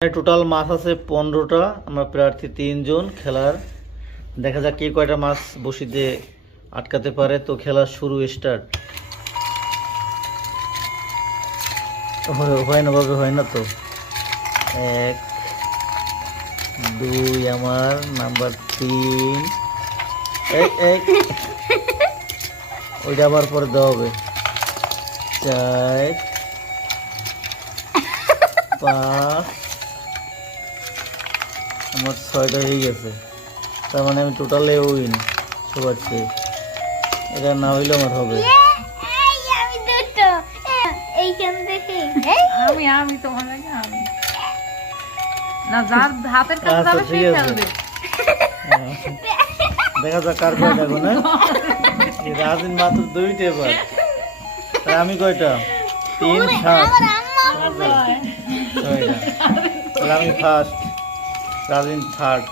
Total মাছ আছে 15টা। আমরা প্রার্থী 3 জন খেলার। দেখা যাক কে কয়টা মাছ বসিতে আটকাতে পারে। তো খেলা শুরু স্টার্ট। হয় না ভাবে, হয় না তো। 1 2 আমার নাম্বার 3। এক ওইটা আবার পরে দেওয়া হবে। 4 5 আমার 6টা হয়ে গেছে। তার মানে আমি টোটালে উইন সবার চেয়ে। এটা না হইলে আমার হবে। আমি তোমার লাগে আমি না, যার হাতের কাছে যাবে সেই খেলবে। দেখা যাক কার কয়টা গো না। রাজিন মাত্র 2টা এবার। আর আমি কয়টা? 3 7 6টা। তাহলে আমি ফার্স্ট, রাজিন থার্ড।